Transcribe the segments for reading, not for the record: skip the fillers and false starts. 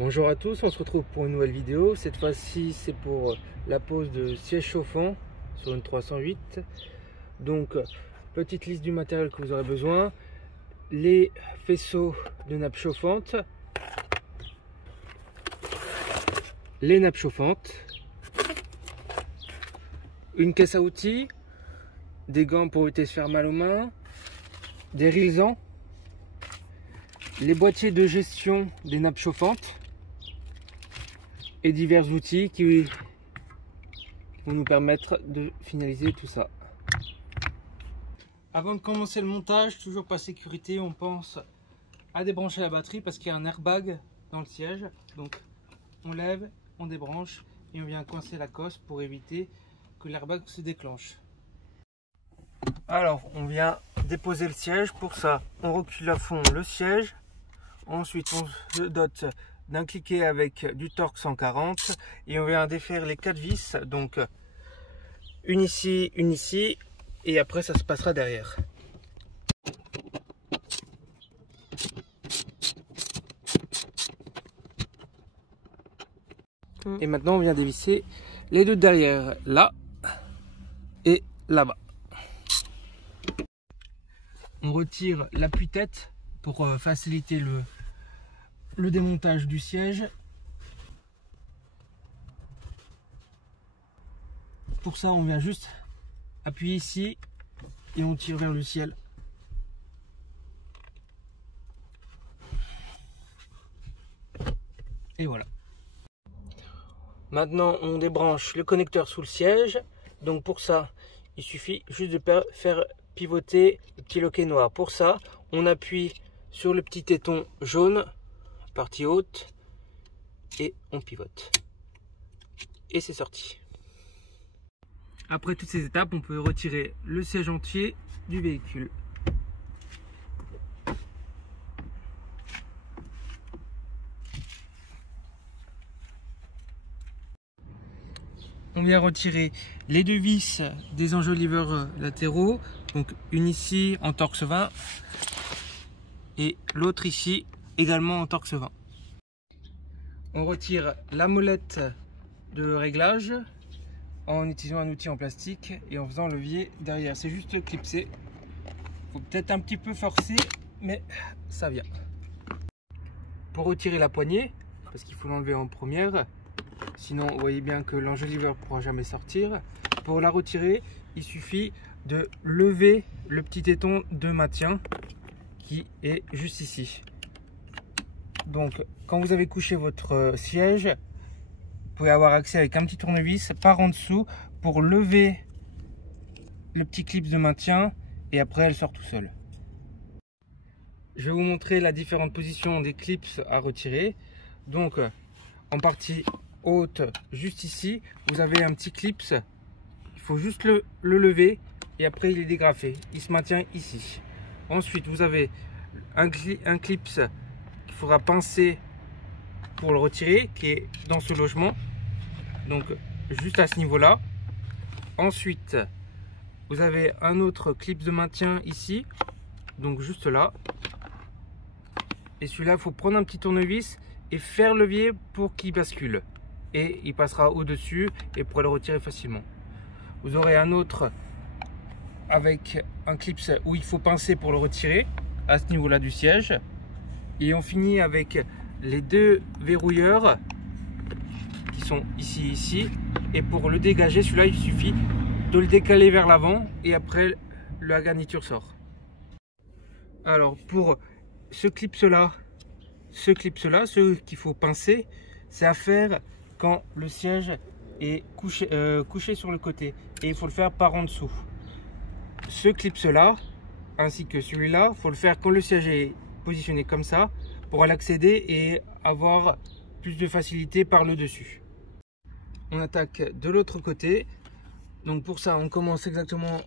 Bonjour à tous, on se retrouve pour une nouvelle vidéo. Cette fois-ci, c'est pour la pose de siège chauffant sur une 308. Donc, petite liste du matériel que vous aurez besoin. Les faisceaux de nappes chauffantes, les nappes chauffantes, une caisse à outils, des gants pour éviter de se faire mal aux mains, des rilsans, les boîtiers de gestion des nappes chauffantes et divers outils qui vont nous permettre de finaliser tout ça. Avant de commencer le montage, toujours par sécurité, on pense à débrancher la batterie parce qu'il y a un airbag dans le siège. Donc on lève, on débranche et on vient coincer la cosse pour éviter que l'airbag se déclenche. Alors on vient déposer le siège. Pour ça on recule à fond le siège. Ensuite on se dote d'un cliquet avec du torque 140 et on vient défaire les 4 vis, donc une ici et après ça se passera derrière. Et maintenant on vient dévisser les deux derrière, là et là-bas. On retire l'appui-tête pour faciliter le démontage du siège. Pour ça on vient juste appuyer ici et on tire vers le ciel. Et voilà. Maintenant on débranche le connecteur sous le siège. Donc pour ça il suffit juste de faire pivoter le petit loquet noir. Pour ça on appuie sur le petit téton jaune, partie haute, et on pivote. Et c'est sorti. Après toutes ces étapes, on peut retirer le siège entier du véhicule. On vient retirer les deux vis des enjoliveurs latéraux, donc une ici en Torx 20 et l'autre ici également en Torx 20. On retire la molette de réglage en utilisant un outil en plastique et en faisant levier derrière. C'est juste clipsé. Faut peut-être un petit peu forcer, mais ça vient. Pour retirer la poignée, parce qu'il faut l'enlever en première, sinon vous voyez bien que l'enjoliveur ne pourra jamais sortir. Pour la retirer, il suffit de lever le petit téton de maintien qui est juste ici. Donc quand vous avez couché votre siège, vous pouvez avoir accès avec un petit tournevis par en dessous pour lever le petit clip de maintien et après elle sort tout seul. Je vais vous montrer la différente position des clips à retirer. Donc en partie haute, juste ici, vous avez un petit clip. Il faut juste le lever et après il est dégrafé. Il se maintient ici. Ensuite vous avez un clip qu'il faudra pincer pour le retirer, qui est dans ce logement, donc juste à ce niveau là. Ensuite vous avez un autre clip de maintien ici, donc juste là, et celui-là il faut prendre un petit tournevis et faire levier pour qu'il bascule et il passera au dessus et pour le retirer facilement. Vous aurez un autre avec un clip où il faut pincer pour le retirer à ce niveau là du siège, et on finit avec les deux verrouilleurs qui sont ici, et pour le dégager, celui-là il suffit de le décaler vers l'avant et après la garniture sort. Alors pour ce clip là, ce qu'il faut pincer, c'est à faire quand le siège est couché sur le côté, et il faut le faire par en dessous. Ce clip là ainsi que celui-là, il faut le faire quand le siège est positionné comme ça pour l'accéder et avoir plus de facilité par le dessus. On attaque de l'autre côté. Donc pour ça on commence exactement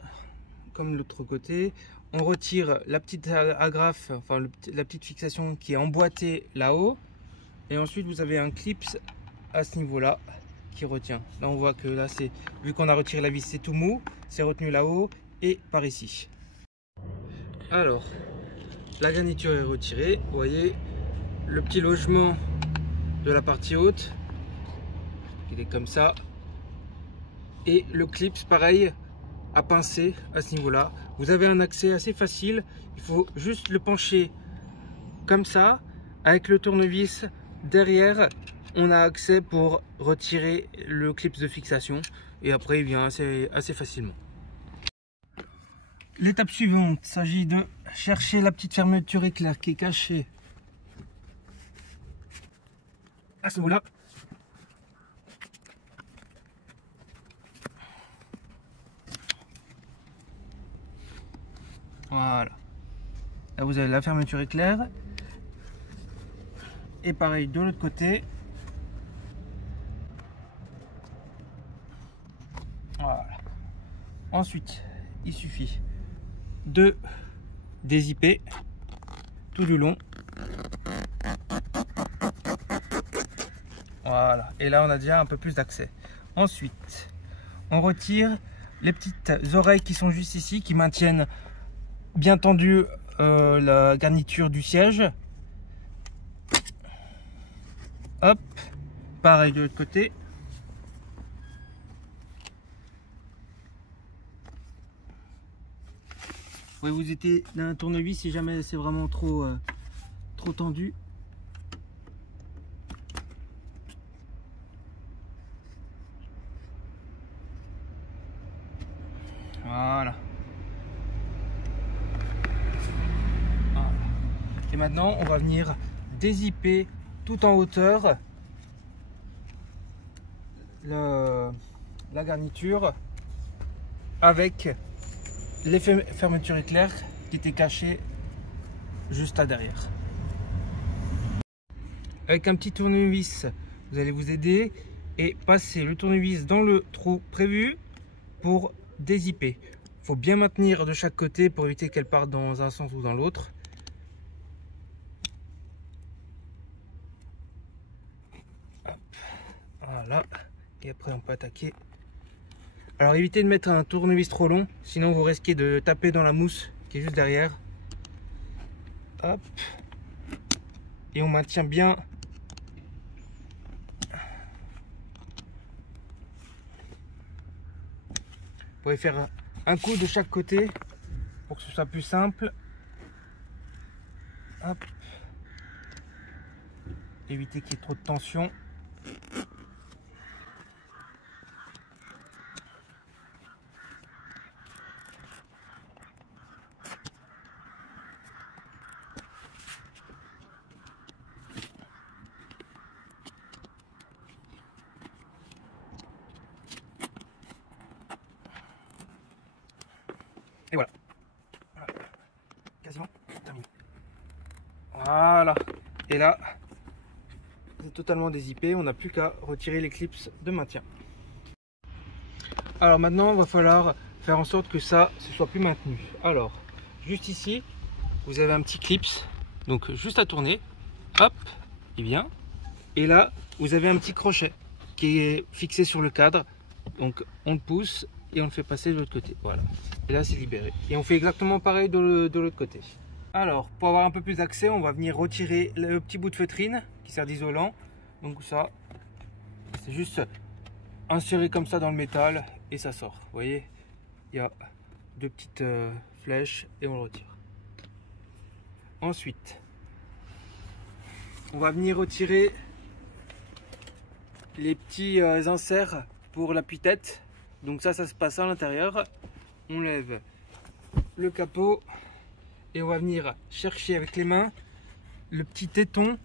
comme l'autre côté. On retire la petite agrafe, enfin la petite fixation qui est emboîtée là-haut, et ensuite vous avez un clip à ce niveau là qui retient. Là on voit que là, c'est vu qu'on a retiré la vis, c'est tout mou, c'est retenu là-haut et par ici. Alors la garniture est retirée, vous voyez le petit logement de la partie haute. Il est comme ça. Et le clip, pareil, à pincer à ce niveau-là. Vous avez un accès assez facile. Il faut juste le pencher comme ça. Avec le tournevis derrière, on a accès pour retirer le clip de fixation. Et après, il vient assez facilement. L'étape suivante, il s'agit de chercher la petite fermeture éclair qui est cachée à ce niveau-là. Voilà. Là, vous avez la fermeture éclair. Et pareil de l'autre côté. Voilà. Ensuite, il suffit de dézipper tout du long. Voilà. Et là, on a déjà un peu plus d'accès. Ensuite, on retire les petites oreilles qui sont juste ici, qui maintiennent bien tendu la garniture du siège. Hop, pareil de l'autre côté. Vous pouvez vous éteindre d'un tournevis si jamais c'est vraiment trop tendu. Voilà. Et maintenant, on va venir dézipper tout en hauteur la garniture avec les fermetures éclair qui étaient cachées juste là derrière. Avec un petit tournevis, vous allez vous aider et passer le tournevis dans le trou prévu pour dézipper. Il faut bien maintenir de chaque côté pour éviter qu'elle parte dans un sens ou dans l'autre. Voilà, et après on peut attaquer. Alors évitez de mettre un tournevis trop long, sinon vous risquez de taper dans la mousse qui est juste derrière. Hop. Et on maintient bien. Vous pouvez faire un coup de chaque côté pour que ce soit plus simple. Hop. Éviter qu'il y ait trop de tension. Et voilà. Quasiment terminé. Voilà. Et là, c'est totalement dézippé. On n'a plus qu'à retirer les clips de maintien. Alors maintenant, il va falloir faire en sorte que ça se soit plus maintenu. Alors, juste ici, vous avez un petit clip. Donc, juste à tourner. Hop, il vient. Et là, vous avez un petit crochet qui est fixé sur le cadre. Donc, on le pousse et on le fait passer de l'autre côté. Voilà. Et là, c'est libéré. Et on fait exactement pareil de l'autre côté. Alors, pour avoir un peu plus d'accès, on va venir retirer le petit bout de feutrine qui sert d'isolant. Donc ça, c'est juste insérer comme ça dans le métal et ça sort. Vous voyez, il y a deux petites flèches et on le retire. Ensuite, on va venir retirer les petits inserts pour l'appui-tête. Donc ça se passe à l'intérieur. On lève le capot et on va venir chercher avec les mains le petit téton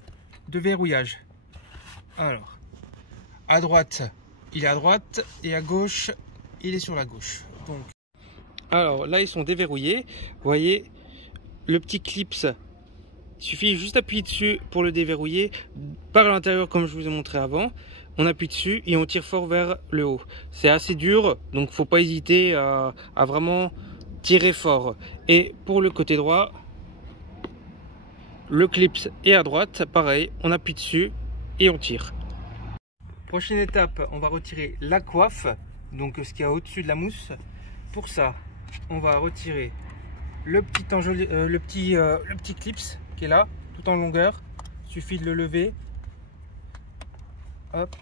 de verrouillage. Alors, à droite, il est à droite et à gauche, il est sur la gauche. Donc, alors là, ils sont déverrouillés. Vous voyez, le petit clip, il suffit juste d'appuyer dessus pour le déverrouiller. Par l'intérieur, comme je vous ai montré avant, on appuie dessus et on tire fort vers le haut. C'est assez dur, donc faut pas hésiter à vraiment tirer fort. Et pour le côté droit, le clip est à droite, pareil, on appuie dessus et on tire. Prochaine étape, on va retirer la coiffe, donc ce qu'il y a au-dessus de la mousse. Pour ça, on va retirer le petit clip qui est là, tout en longueur. Il suffit de le lever Hop,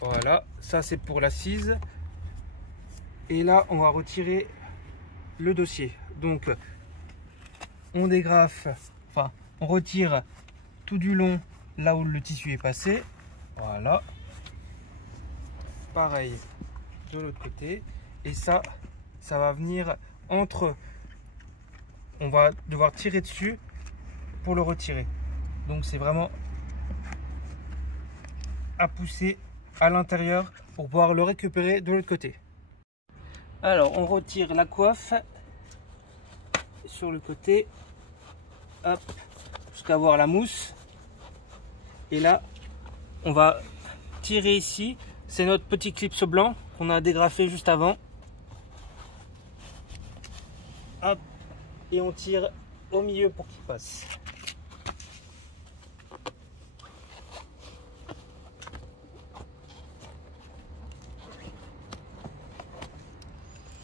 voilà, ça c'est pour l'assise. Et là, on va retirer le dossier. Donc, on dégrafe, enfin, on retire tout du long là où le tissu est passé. Voilà. Pareil de l'autre côté. Et ça va venir entre. On va devoir tirer dessus pour le retirer. Donc, c'est vraiment à pousser à l'intérieur pour pouvoir le récupérer de l'autre côté. Alors on retire la coiffe sur le côté, hop, jusqu'à voir la mousse. Et là on va tirer ici, c'est notre petit clips blanc qu'on a dégrafé juste avant. Hop, et on tire au milieu pour qu'il passe.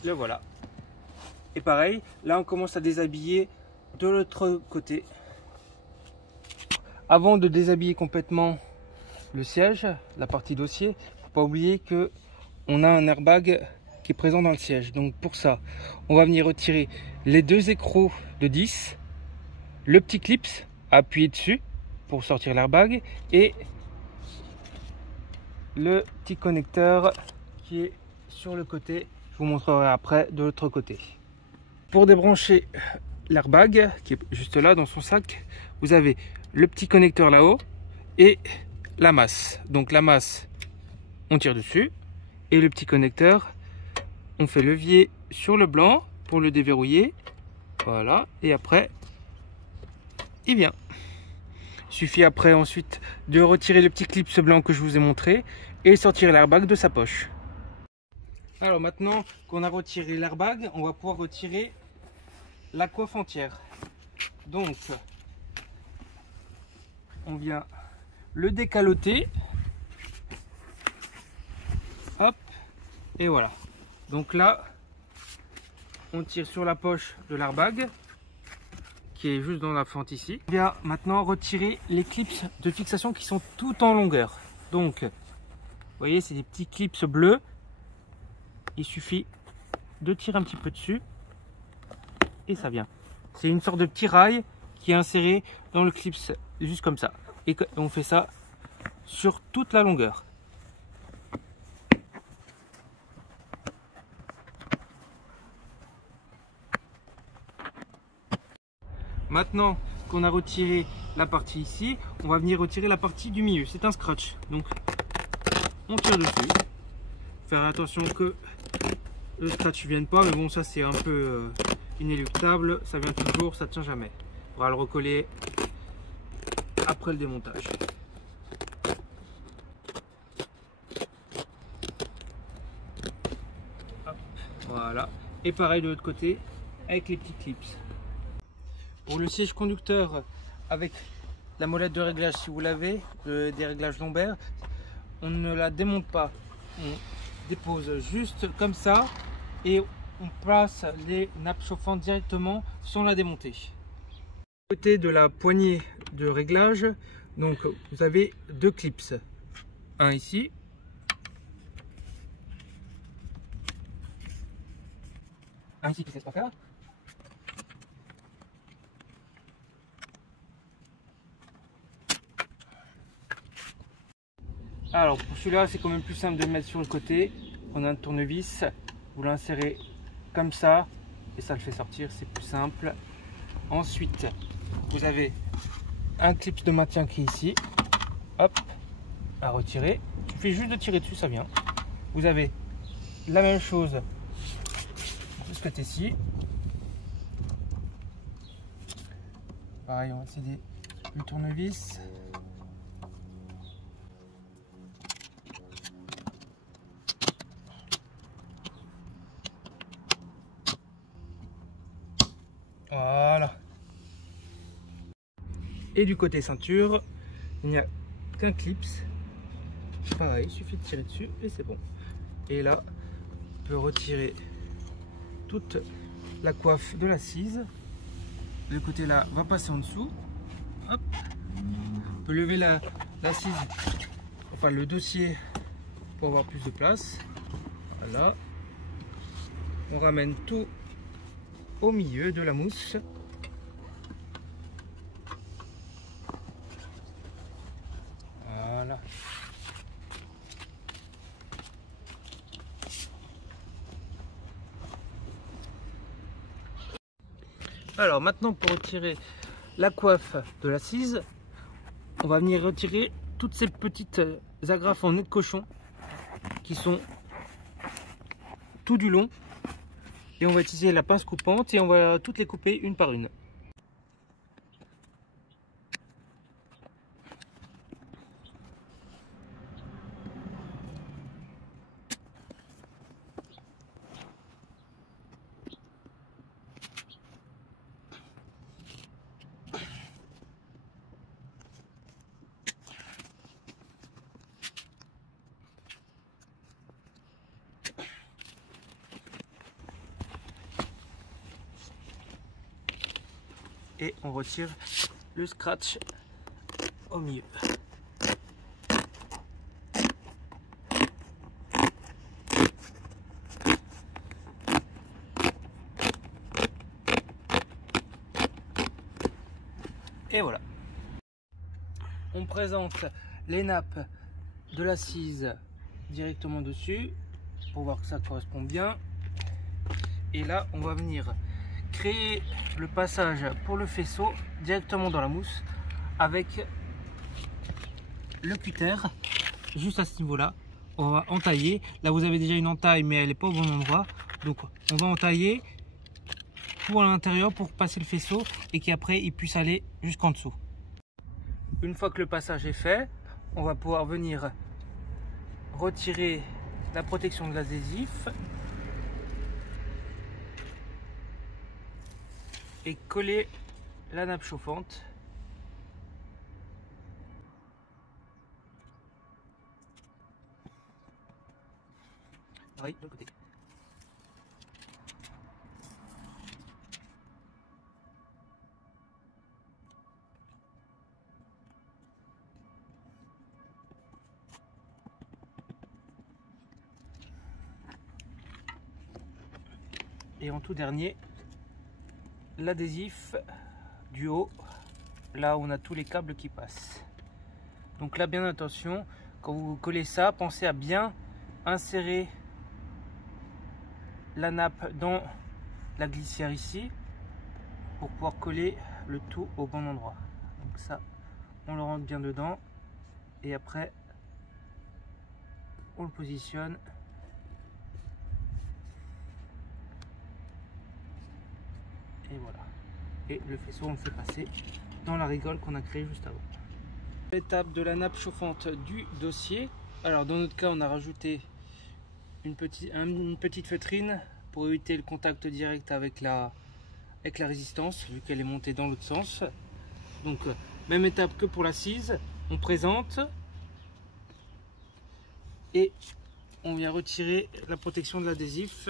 Le voilà. Et pareil, là on commence à déshabiller de l'autre côté. Avant de déshabiller complètement le siège, la partie dossier, faut pas oublier que on a un airbag qui est présent dans le siège. Donc pour ça, on va venir retirer les deux écrous de 10, le petit clips à appuyer dessus pour sortir l'airbag et le petit connecteur qui est sur le côté. Je vous montrerai après de l'autre côté. Pour débrancher l'airbag qui est juste là dans son sac, vous avez le petit connecteur là-haut et la masse. Donc la masse, on tire dessus et le petit connecteur, on fait levier sur le blanc pour le déverrouiller. Voilà, et après, il vient. Il suffit après ensuite de retirer le petit clip blanc que je vous ai montré et sortir l'airbag de sa poche. Alors maintenant qu'on a retiré l'airbag, on va pouvoir retirer la coiffe entière. Donc, on vient le décaloter. Hop, et voilà. Donc là, on tire sur la poche de l'airbag, qui est juste dans la fente ici. On vient maintenant retirer les clips de fixation qui sont tout en longueur. Donc, vous voyez, c'est des petits clips bleus. Il suffit de tirer un petit peu dessus et ça vient. C'est une sorte de petit rail qui est inséré dans le clip juste comme ça. Et on fait ça sur toute la longueur. Maintenant qu'on a retiré la partie ici, on va venir retirer la partie du milieu. C'est un scratch. Donc on tire dessus. Faire attention que le scratch ne vienne pas, mais bon, ça c'est un peu inéluctable, ça vient toujours, ça tient jamais. On va le recoller après le démontage. Hop, voilà, et pareil de l'autre côté avec les petits clips. Pour le siège conducteur avec la molette de réglage, si vous l'avez, des réglages lombaires, on ne la démonte pas, on dépose juste comme ça et on place les nappes chauffantes directement sans la démonter. Côté de la poignée de réglage, donc vous avez deux clips, un ici, un ici qui se laisse pas faire. Alors pour celui-là, c'est quand même plus simple de le mettre sur le côté. On a un tournevis, vous l'insérez comme ça et ça le fait sortir, c'est plus simple. Ensuite, vous avez un clip de maintien qui est ici, hop, à retirer. Il suffit juste de tirer dessus, ça vient. Vous avez la même chose de ce côté-ci. Pareil, on va essayer le tournevis. Voilà. Et du côté ceinture, il n'y a qu'un clips. Pareil, il suffit de tirer dessus et c'est bon. Et là, on peut retirer toute la coiffe de l'assise. Le côté là va passer en dessous. Hop. On peut lever l'assise enfin le dossier pour avoir plus de place. Voilà. On ramène tout au milieu de la mousse. Voilà. Alors maintenant, pour retirer la coiffe de l'assise, on va venir retirer toutes ces petites agrafes en nez de cochon qui sont tout du long, et on va utiliser la pince coupante et on va toutes les couper une par une. Et on retire le scratch au milieu. Et voilà. On présente les nappes de l'assise directement dessus pour voir que ça correspond bien. Et là, on va venir créer le passage pour le faisceau directement dans la mousse avec le cutter juste à ce niveau là. On va entailler. Là vous avez déjà une entaille mais elle n'est pas au bon endroit, donc on va entailler pour l'intérieur pour passer le faisceau et qu'après il puisse aller jusqu'en dessous. Une fois que le passage est fait, on va pouvoir venir retirer la protection de l'adhésif et coller la nappe chauffante. Pareil de l'autre côté. Et en tout dernier, l'adhésif du haut, là où on a tous les câbles qui passent. Donc là, bien attention, quand vous collez ça, pensez à bien insérer la nappe dans la glissière ici pour pouvoir coller le tout au bon endroit. Donc ça, on le rentre bien dedans et après on le positionne. Et voilà. Et le faisceau, on le fait passer dans la rigole qu'on a créée juste avant. L'étape de la nappe chauffante du dossier. Alors dans notre cas, on a rajouté une petite feutrine pour éviter le contact direct avec la résistance, vu qu'elle est montée dans l'autre sens. Donc même étape que pour l'assise, on présente et on vient retirer la protection de l'adhésif.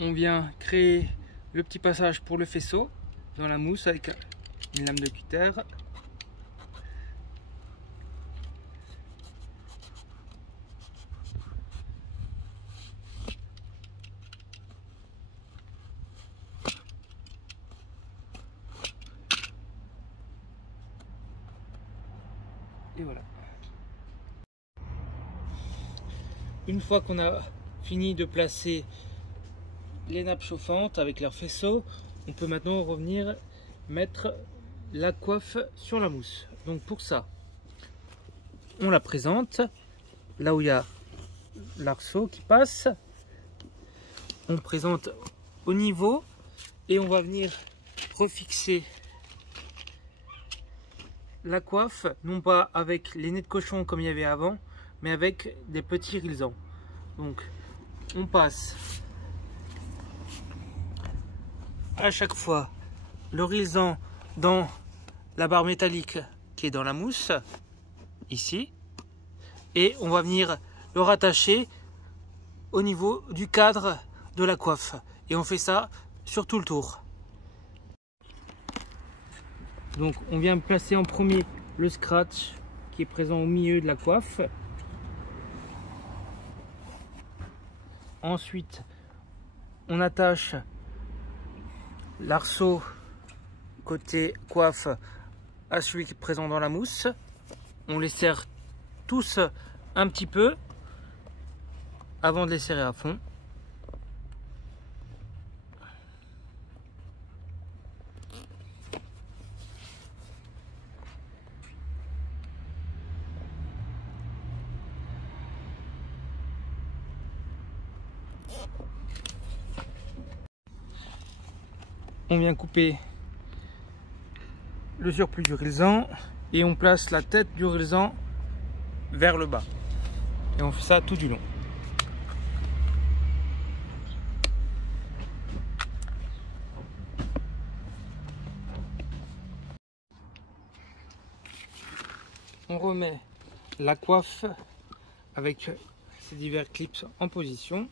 On vient créer le petit passage pour le faisceau dans la mousse avec une lame de cutter. Et voilà. Une fois qu'on a fini de placer les nappes chauffantes avec leur faisceau, on peut maintenant revenir mettre la coiffe sur la mousse. Donc pour ça, on la présente là où il y a l'arceau qui passe. On présente au niveau et on va venir refixer la coiffe, non pas avec les nez de cochon comme il y avait avant, mais avec des petits rilsans. Donc on passe à chaque fois le rilsan dans la barre métallique qui est dans la mousse, ici, et on va venir le rattacher au niveau du cadre de la coiffe. Et on fait ça sur tout le tour. Donc on vient placer en premier le scratch qui est présent au milieu de la coiffe. Ensuite, on attache l'arceau côté coiffe à celui qui est présent dans la mousse. On les serre tous un petit peu avant de les serrer à fond. On vient couper le surplus du rilsan et on place la tête du rilsan vers le bas. Et on fait ça tout du long. On remet la coiffe avec ces divers clips en position.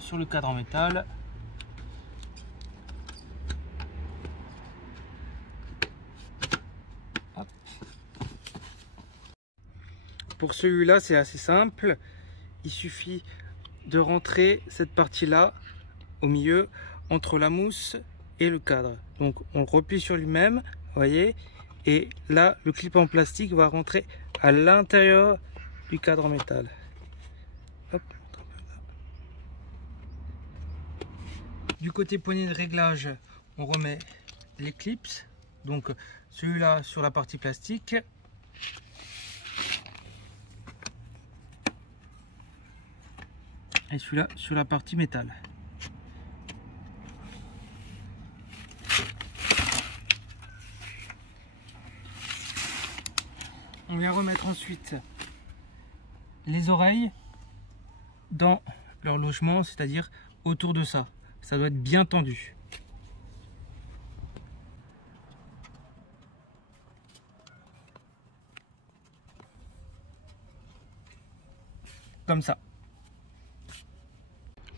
Sur le cadre en métal, hop. Pour celui-là c'est assez simple, il suffit de rentrer cette partie là au milieu entre la mousse et le cadre. Donc on le replie sur lui-même, voyez, et là le clip en plastique va rentrer à l'intérieur du cadre en métal. Hop. Du côté poignée de réglage, on remet les clips, donc celui-là sur la partie plastique, et celui-là sur la partie métal. On vient remettre ensuite les oreilles dans leur logement, c'est-à-dire autour de ça. Ça doit être bien tendu. Comme ça.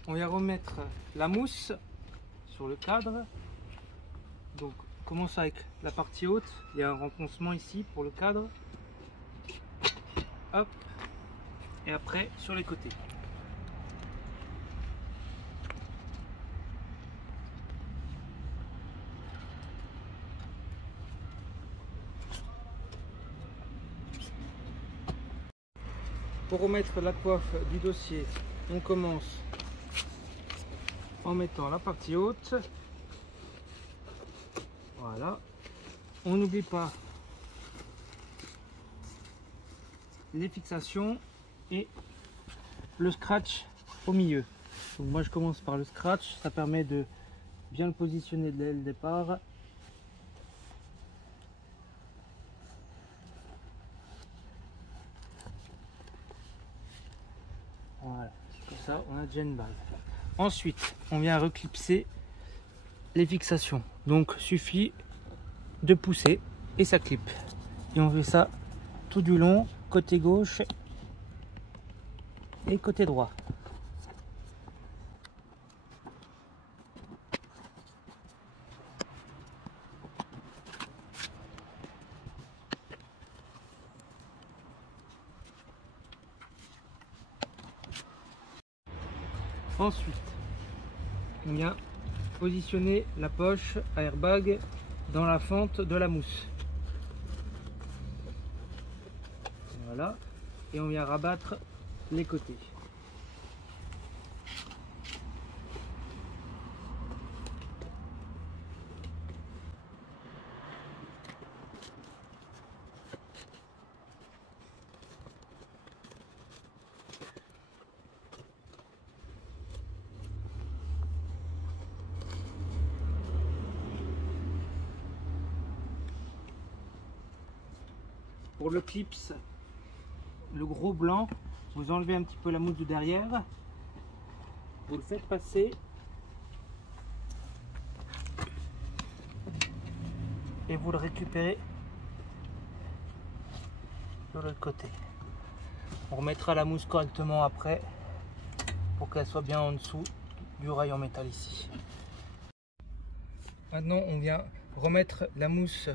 On vient remettre la mousse sur le cadre. Donc on commence avec la partie haute. Il y a un renfoncement ici pour le cadre. Hop. Et après sur les côtés. Pour remettre la coiffe du dossier, on commence en mettant la partie haute. Voilà. On n'oublie pas les fixations et le scratch au milieu. Donc moi je commence par le scratch, ça permet de bien le positionner dès le départ. Voilà, comme ça on a déjà une base. Ensuite, on vient reclipser les fixations. Donc suffit de pousser et ça clip. Et on fait ça tout du long, côté gauche et côté droit. Ensuite, on vient positionner la poche à airbag dans la fente de la mousse. Voilà. Et on vient rabattre les côtés. Pour le clips, le gros blanc, vous enlevez un petit peu la mousse de derrière, vous le faites passer et vous le récupérez de l'autre côté. On remettra la mousse correctement après pour qu'elle soit bien en dessous du rail en métal ici. Maintenant on vient remettre la mousse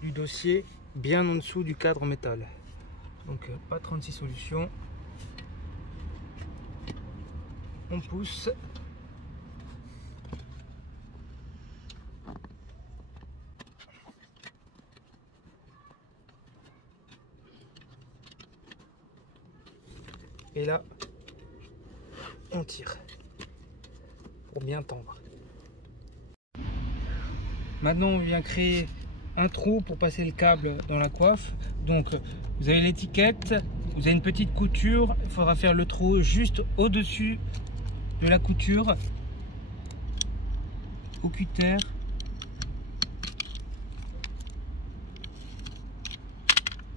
du dossier bien en dessous du cadre en métal. Donc pas 36 solutions. On pousse. Et là, on tire pour bien tendre. Maintenant, on vient créer un trou pour passer le câble dans la coiffe. Donc, vous avez l'étiquette, vous avez une petite couture. Il faudra faire le trou juste au-dessus de la couture, au cutter.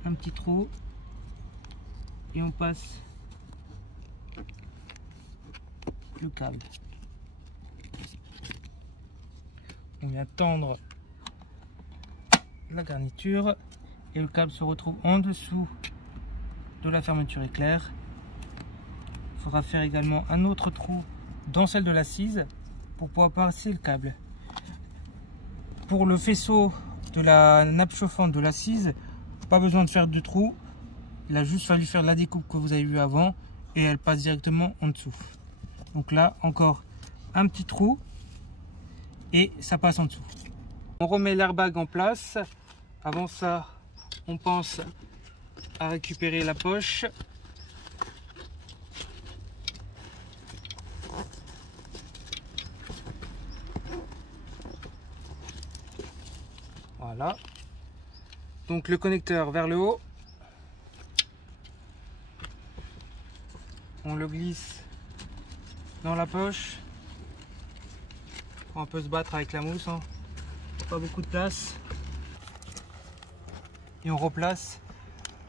Un petit trou et on passe le câble. On vient tendre la garniture et le câble se retrouve en dessous de la fermeture éclair. Il faudra faire également un autre trou dans celle de l'assise pour pouvoir passer le câble. Pour le faisceau de la nappe chauffante de l'assise, pas besoin de faire de trou, il a juste fallu faire la découpe que vous avez vu avant et elle passe directement en dessous. Donc là encore un petit trou et ça passe en dessous. On remet l'airbag en place. Avant ça, on pense à récupérer la poche. Voilà. Donc le connecteur vers le haut. On le glisse dans la poche. On peut se battre avec la mousse, hein. Pas beaucoup de place. Et on replace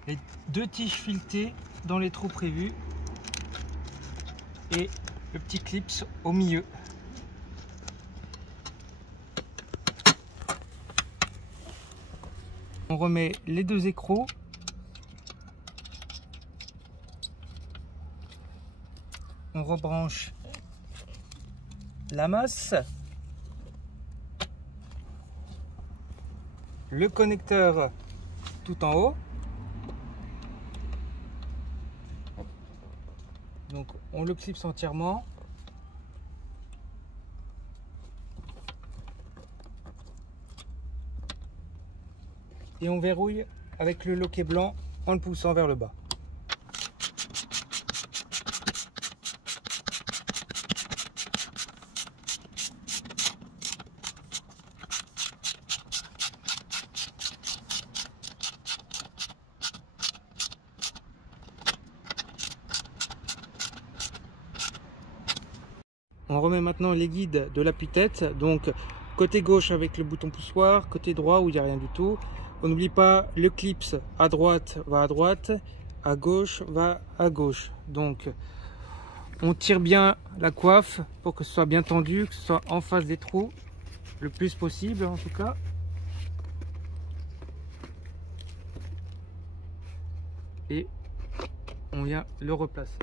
les deux tiges filetées dans les trous prévus et le petit clips au milieu. On remet les deux écrous. On rebranche la masse. Le connecteur tout en haut. Donc on le clipse entièrement. Et on verrouille avec le loquet blanc en le poussant vers le bas. On remet maintenant les guides de l'appui-tête, donc côté gauche avec le bouton poussoir, côté droit où il n'y a rien du tout. On n'oublie pas le clips à droite va à droite, à gauche va à gauche. Donc on tire bien la coiffe pour que ce soit bien tendu, que ce soit en face des trous le plus possible en tout cas. Et on vient le replacer.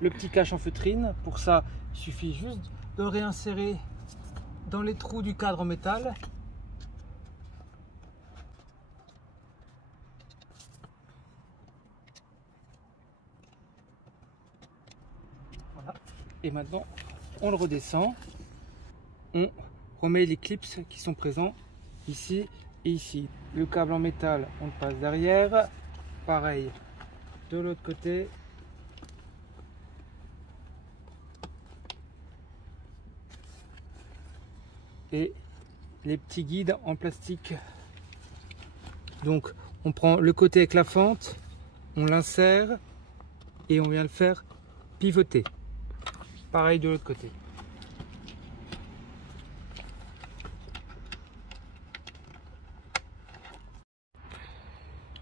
Le petit cache en feutrine, pour ça Il suffit juste de réinsérer dans les trous du cadre en métal. Voilà. Et maintenant, on le redescend. On remet les clips qui sont présents ici et ici. Le câble en métal, on le passe derrière. Pareil de l'autre côté. Et les petits guides en plastique. Donc on prend le côté avec la fente, on l'insère et on vient le faire pivoter. Pareil de l'autre côté.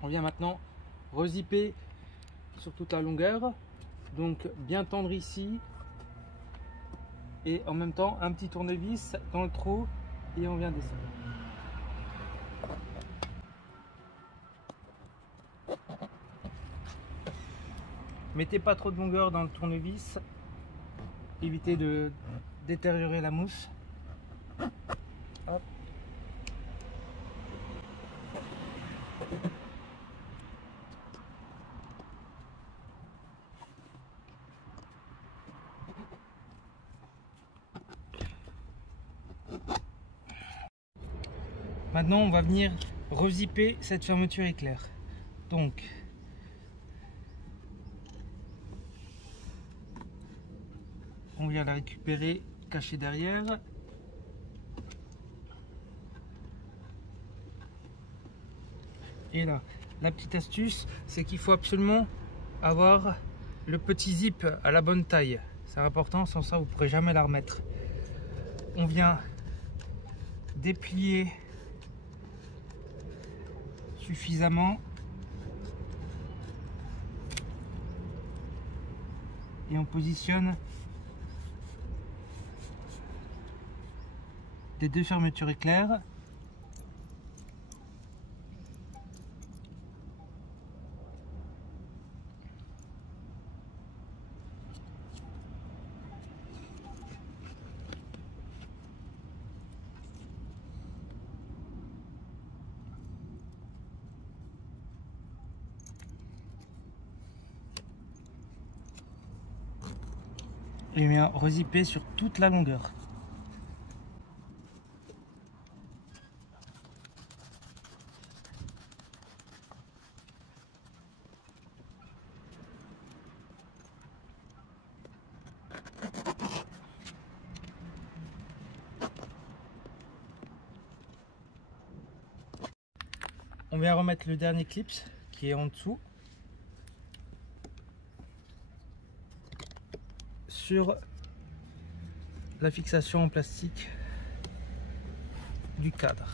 On vient maintenant rezipper sur toute la longueur. Donc bien tendre ici. Et en même temps un petit tournevis dans le trou et on vient descendre. Mettez pas trop de longueur dans le tournevis, évitez de détériorer la mousse. Hop. Maintenant, on va venir rezipper cette fermeture éclair. Donc, on vient la récupérer cachée derrière. Et là, la petite astuce, c'est qu'il faut absolument avoir le petit zip à la bonne taille. C'est important, sans ça, vous ne pourrez jamais la remettre. On vient déplier suffisamment et on positionne les deux fermetures éclair. Et bien rezipper sur toute la longueur. On vient remettre le dernier clip qui est en dessous sur la fixation en plastique du cadre.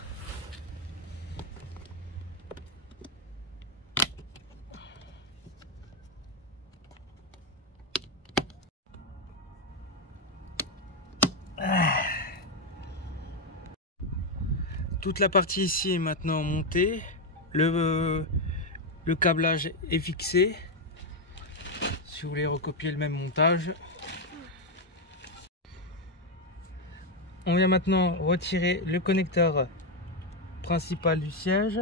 Toute la partie ici est maintenant montée. Le câblage est fixé. Si vous voulez recopier le même montage. On vient maintenant retirer le connecteur principal du siège.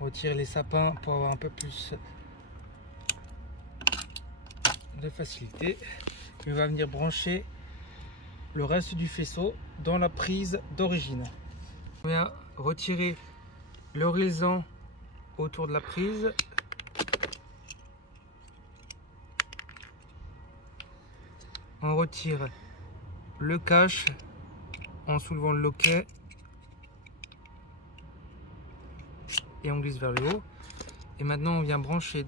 On retire les sapins pour avoir un peu plus de facilité. Et on va venir brancher le reste du faisceau dans la prise d'origine. On vient retirer l'horizon autour de la prise. On retire le cache en soulevant le loquet et on glisse vers le haut. Et maintenant on vient brancher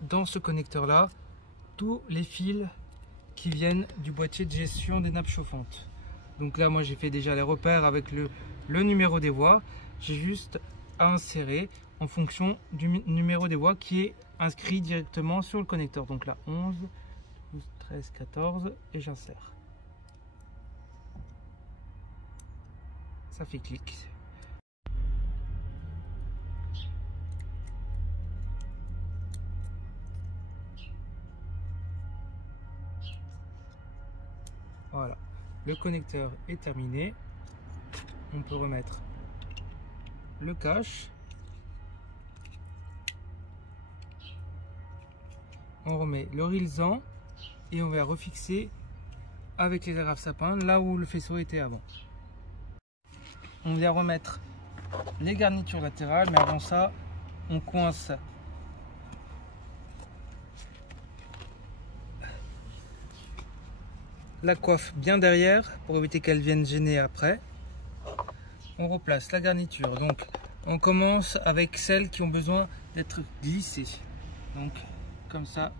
dans ce connecteur là tous les fils qui viennent du boîtier de gestion des nappes chauffantes. Donc là moi j'ai fait déjà les repères avec le numéro des voies. J'ai juste à insérer en fonction du numéro des voies qui est inscrit directement sur le connecteur. Donc là 11, 12, 13, 14 et j'insère. ça fait clic. Voilà, le connecteur est terminé. On peut remettre le cache. On remet le rilsan et on va refixer avec les agrafes sapin là où le faisceau était avant. On vient remettre les garnitures latérales, mais avant ça, on coince la coiffe bien derrière pour éviter qu'elle vienne gêner après. On replace la garniture. Donc on commence avec celles qui ont besoin d'être glissées. Donc comme ça,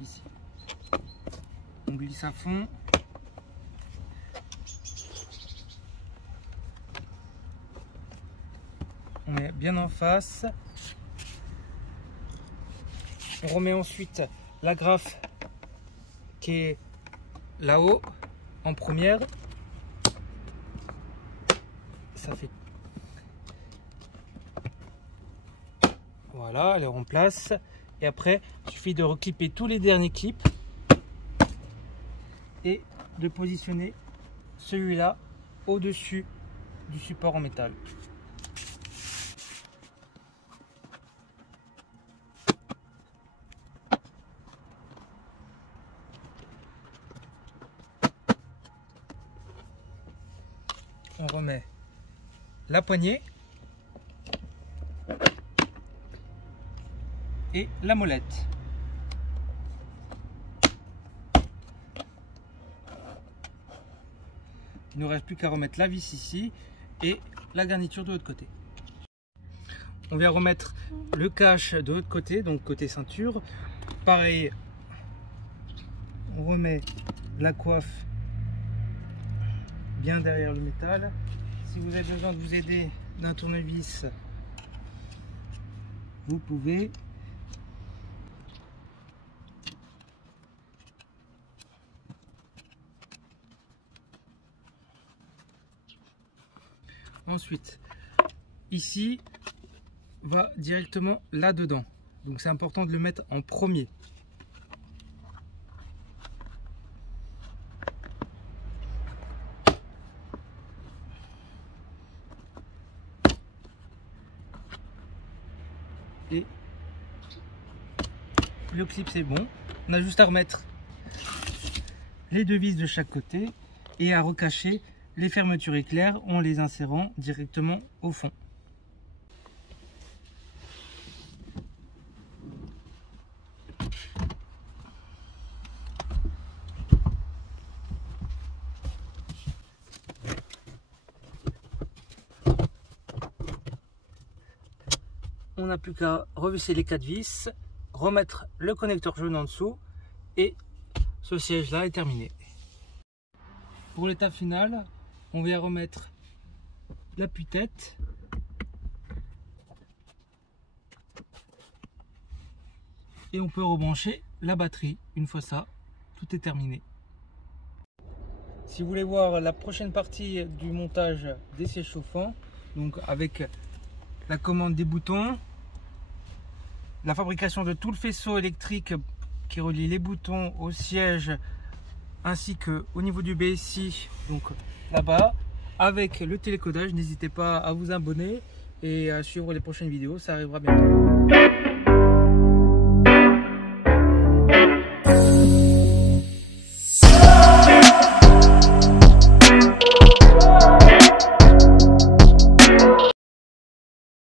ici. On glisse à fond. On met bien en face. On remet ensuite l'agrafe qui est là-haut en première. Ça fait. Voilà, elle est en place. Et après, il suffit de reclipper tous les derniers clips et de positionner celui-là au-dessus du support en métal. On remet la poignée et la molette. Il ne nous reste plus qu'à remettre la vis ici et la garniture de l'autre côté. On vient remettre le cache de l'autre côté, donc côté ceinture. Pareil, on remet la coiffe bien derrière le métal. Si vous avez besoin de vous aider d'un tournevis, vous pouvez. Ensuite, ici va directement là-dedans. Donc c'est important de le mettre en premier. Et le clip c'est bon. On a juste à remettre les deux vis de chaque côté et à recacher les fermetures éclairs en les insérant directement au fond. On n'a plus qu'à revisser les 4 vis, remettre le connecteur jaune en dessous et ce siège là est terminé. Pour l'étape finale, on vient remettre l'appui-tête et on peut rebrancher la batterie. Une fois ça, tout est terminé. Si vous voulez voir la prochaine partie du montage des sièges chauffants, donc avec la commande des boutons, la fabrication de tout le faisceau électrique qui relie les boutons au siège ainsi que au niveau du BSI, donc là-bas, avec le télécodage, n'hésitez pas à vous abonner et à suivre les prochaines vidéos, ça arrivera bientôt.